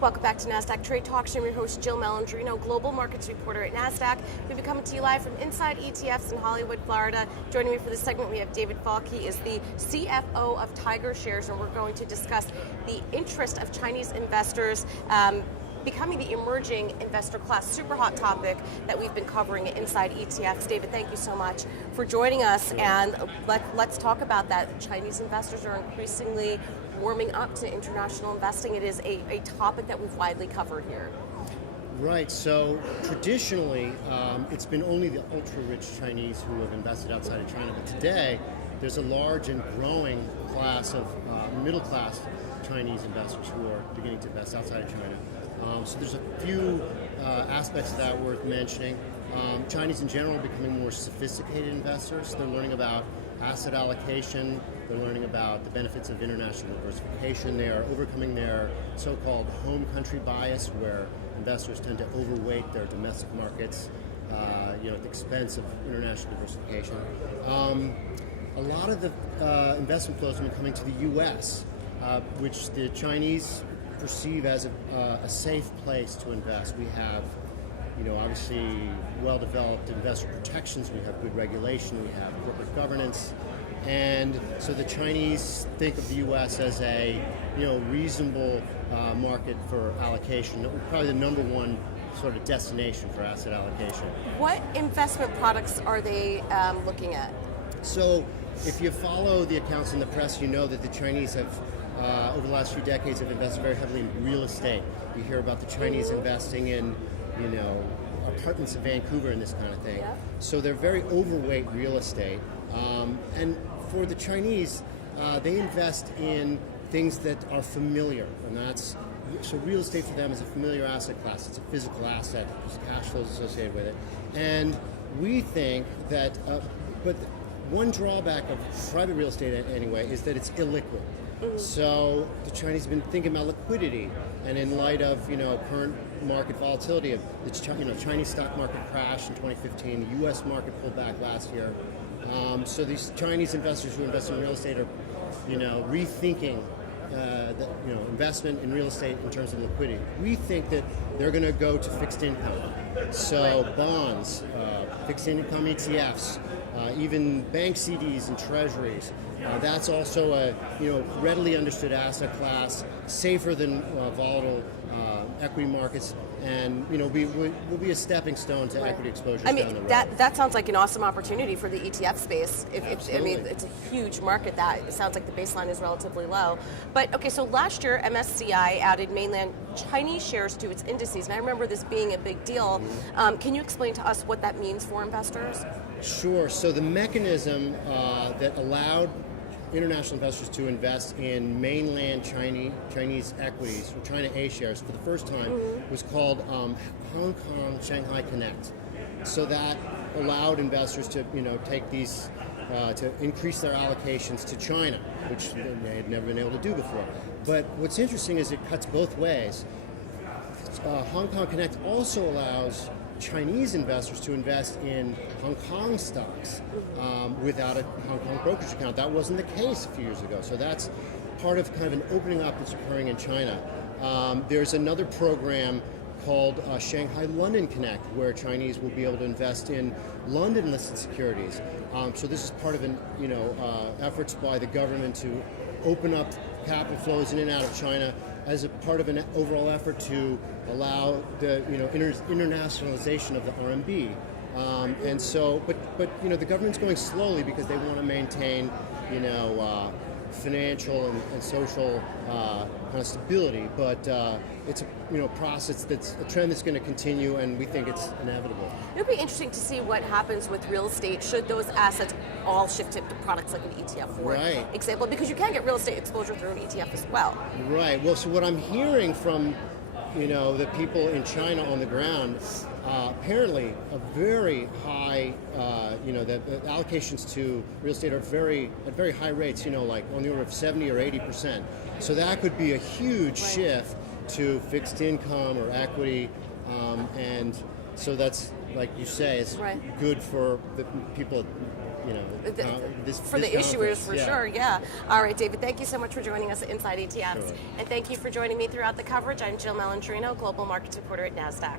Welcome back to Nasdaq Trade Talks. I'm your host, Jill Malandrino, global markets reporter at Nasdaq. We've been coming to you live from Inside ETFs in Hollywood, Florida. Joining me for this segment, we have David Falk. He is the CFO of Tiger Shares, and we're going to discuss the interest of Chinese investors becoming the emerging investor class. Super hot topic that we've been covering at Inside ETFs. David, thank you so much for joining us, and let's talk about that. Chinese investors are increasingly warming up to international investing. It is a topic that we've widely covered here. Right, so traditionally, it's been only the ultra-rich Chinese who have invested outside of China, but today, there's a large and growing class of middle-class Chinese investors who are beginning to invest outside of China. So there's a few aspects of that worth mentioning. Chinese in general are becoming more sophisticated investors. They're learning about asset allocation. They're learning about the benefits of international diversification. They are overcoming their so-called home country bias, where investors tend to overweight their domestic markets, at the expense of international diversification. A lot of the investment flows have been coming to the U.S., which the Chinese perceive as a safe place to invest. We have, obviously well-developed investor protections. We have good regulation. We have corporate governance. And so the Chinese think of the U.S. as a reasonable market for allocation, probably the number one sort of destination for asset allocation. What investment products are they looking at? So if you follow the accounts in the press, you know that the Chinese have, over the last few decades, have invested very heavily in real estate. You hear about the Chinese investing in, apartments in Vancouver and this kind of thing. Yeah. So they're very overweight real estate. And for the Chinese, they invest in things that are familiar, and so real estate for them is a familiar asset class. It's a physical asset. There's cash flows associated with it, and we think that. But one drawback of private real estate, anyway, is that it's illiquid. Mm-hmm. So the Chinese have been thinking about liquidity, and in light of current market volatility, of the Chinese stock market crashed in 2015, the U.S. market pulled back last year. So these Chinese investors who invest in real estate are, rethinking investment in real estate in terms of liquidity. We think that they're going to go to fixed income, so bonds, fixed income ETFs, even bank CDs and treasuries. That's also a readily understood asset class, safer than volatile equity markets, and will be a stepping stone to equity exposure. I mean, down the road. that sounds like an awesome opportunity for the ETF space. It's a huge market. That it sounds like the baseline is relatively low. But okay, so last year MSCI added mainland Chinese shares to its indices, and I remember this being a big deal. Mm-hmm. Can you explain to us what that means for investors? Sure. So the mechanism that allowed international investors to invest in mainland Chinese equities, or China A shares, for the first time, mm-hmm. was called Hong Kong Shanghai Connect. So that allowed investors to take these to increase their allocations to China, which they had never been able to do before. But what's interesting is it cuts both ways. Hong Kong Connect also allows Chinese investors to invest in Hong Kong stocks without a Hong Kong brokerage account. That wasn't the case a few years ago. So that's part of kind of an opening up that's occurring in China. There's another program called Shanghai London Connect, where Chinese will be able to invest in London listed securities. So this is part of efforts by the government to open up capital flows in and out of China as a part of an overall effort to allow the internationalization of the RMB. And so, but the government's going slowly because they want to maintain financial and social kind of stability. But it's a process that's a trend that's going to continue, and we think it's inevitable. It would be interesting to see what happens with real estate should those assets all shift to products like an ETF, for example, because you can get real estate exposure through an ETF as well. Right. Well, so what I'm hearing from the people in China on the ground, apparently a very high, the allocations to real estate are at very high rates, like on the order of 70 or 80%. So that could be a huge shift to fixed income or equity, and so that's, like you say, it's good for the people for the issuers, for sure, yeah. All right, David, thank you so much for joining us at Inside ETFs. Sure. And thank you for joining me throughout the coverage. I'm Jill Malandrino, Global Markets Reporter at Nasdaq.